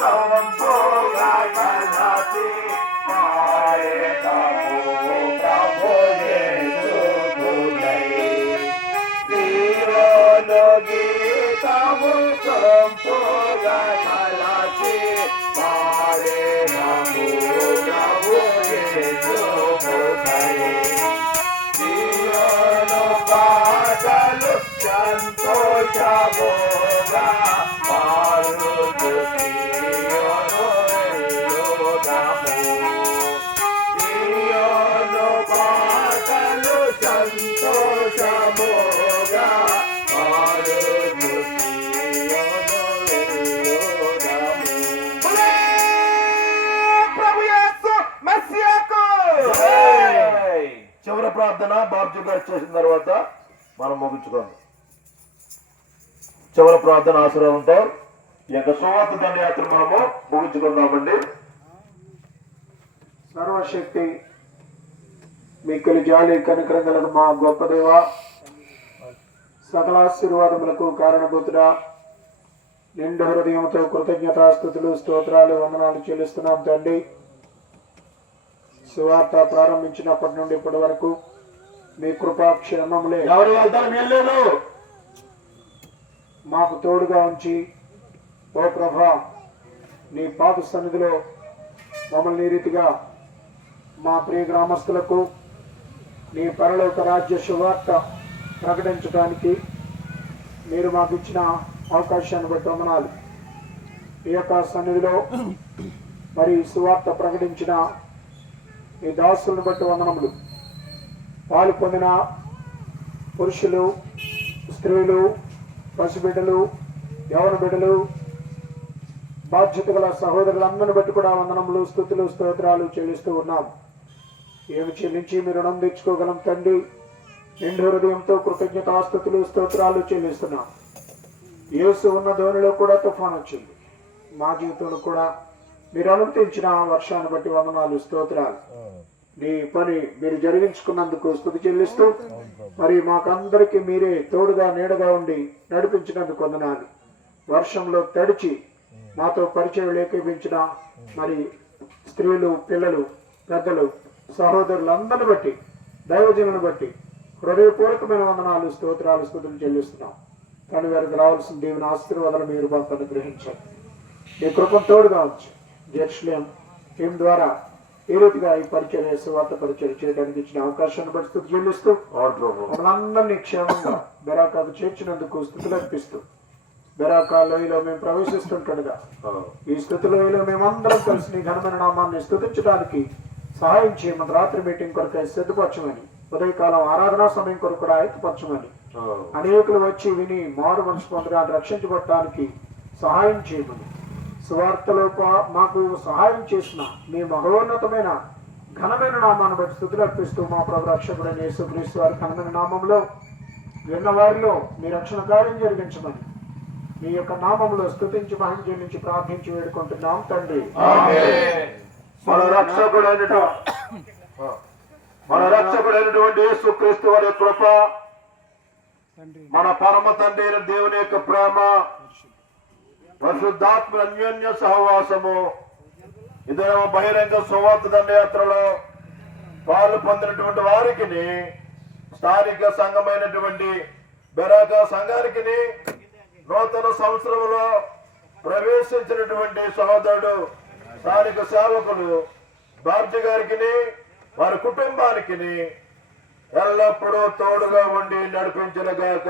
संभोगा कलासी मारे तमु प्रभु येशु तुझे जीवन गीतमु संभोगा कलासी मारे तमु प्रभु येशु तुझे जीवन पादलु संतोषमोगा చివరి ప్రార్థన బాబ్జీ గారు చేసిన తర్వాత మనం ముగించుకోండి. చివరి ప్రార్థన ఆశీర్వాదంతో ఈ యొక్క సువార్త దండయాత్ర మనము ముగించుకుందామండి. సర్వశక్తి మిక్కిలి జాలి కనికరంగలకు మా గొప్ప దేవ, సకలాశీర్వాదములకు కారణభూతుడా, నిండు హృదయంతో కృతజ్ఞతాస్తుతులు స్తోత్రాలు వందనాలు చెల్లిస్తున్నాం తండ్రి. సువార్త ప్రారంభించినప్పటి నుండి ఇప్పటి వరకు మీ కృపాక్షేమములే ఎవరు వెళ్తారు మాకు తోడుగా ఉంచి, ఓ ప్రభా నీ పాద సన్నిధిలో మమ్మల్ని ఈ రీతిగా మా ప్రియ గ్రామస్తులకు నీ పరలోక రాజ్య సువార్త ప్రకటించడానికి మీరు మాకు ఇచ్చిన అవకాశాన్ని బట్టి వందనాలు. ఈ యొక్క సన్నిధిలో మరి సువార్త ప్రకటించిన ఈ దాసులను బట్టి వందనములు. పాలు పొందిన పురుషులు, స్త్రీలు, పసిబిడ్డలు, యవన బిడ్డలు, బాధ్యత గల సహోదరులందరిని బట్టి కూడా వందనములు, స్తుతులు, స్తోత్రాలు చెల్లిస్తూ ఉన్నాం. ఏమి చెల్లించి మీరు రుణం తెచ్చుకోగలం తండ్రి. నిండు హృదయంతో కృతజ్ఞతాస్తుతులు స్తోత్రాలు చెల్లిస్తున్నాం. యేసు ఉన్న ధోనిలో కూడా తుఫాన్ వచ్చింది. మా జీవితంలో కూడా మీరు అనుమతించిన వర్షాన్ని బట్టి వందనాలు, స్తోత్రాలు. నీ పని మీరు జరిగించుకున్నందుకు స్తుతి చెల్లిస్తూ మరి మాకందరికి మీరే తోడుగా నీడగా ఉండి నడిపించినందుకు వందనాలు. వర్షంలో తడిచి మాతో పరిచయం లేఖించిన మరి స్త్రీలు, పిల్లలు, పెద్దలు, సహోదరులందరిని బట్టి, దైవజనులను బట్టి హృదయపూర్వకమైన వందనాలు, స్తోత్రాలు, స్తుతులు చెల్లిస్తున్నాం. కానీ వారికి రావాల్సిన దేవుని ఆశీర్వాదాలు మీరు మాకు గ్రహించండి. మీ కృపను తోడుగా ఉంచి జెరూసలేం టీం ద్వారా ఏ రీతిగా ఈ పరిచర్య సువార్త పరిచర్య చేయడానికి ఇచ్చిన అవకాశాన్ని బట్టి స్తుతి చెల్లిస్తూ మమ్మల్ని క్షేమంగా బెరాకాకు చేర్చినందుకు స్తుతులు అర్పిస్తూ బెరాకా లోయలో మేము ప్రవేశిస్తుంటుండగా ఈ స్తుతి లోయలో మేమందరం కలిసి నీ ఘనమైన నామాన్ని స్తుతించడానికి సహాయం చేయమని, రాత్రి మీటింగ్ కొరకు సిద్ధపరచమని, ఉదయకాలం ఆరాధనా సమయం కొరకు కూడా ఆయత్తపరచమని, అనేకులు వచ్చి విని మారు మనసు పొందడానికి రక్షించబడటానికి సహాయం చేయమని, సువార్తలో మాకు సహాయం చేసిన మీ మహోన్నతమైన ఘనమైన నామాన్ని బట్టి స్తుతులు అర్పిస్తూ మా ప్రభు రక్షకుడైన యేసుక్రీస్తు వారి ఘనమైన నామంలో విన్న వారిలో మీ రక్షణ కార్యం జరిగించమని మీ యొక్క నామంలో స్తుతించి మహిమ చెల్లించి ప్రార్థించి వేడుకుంటున్నాం తండ్రి. మన రక్షకుడైనటువంటి యేసుక్రీస్తు వారి కృప, మన పరమ తండ్రి దేవుని యొక్క ప్రేమ, పరిశుద్ధాత్మ అన్యోన్య సహవాసము ఇదేమో బహిరంగ సువార్త దండయాత్రలో పాలు పొందినటువంటి వారికి, స్థానిక సంఘమైనటువంటి బెరాకా సంఘానికి, నూతన సంవత్సరంలో ప్రవేశించినటువంటి సహోదరుడు స్థానిక సేవకులు బాబ్జీ గారికి, వారి కుటుంబానికి ఎల్లప్పుడూ తోడుగా ఉండి నడిపించునుగాక.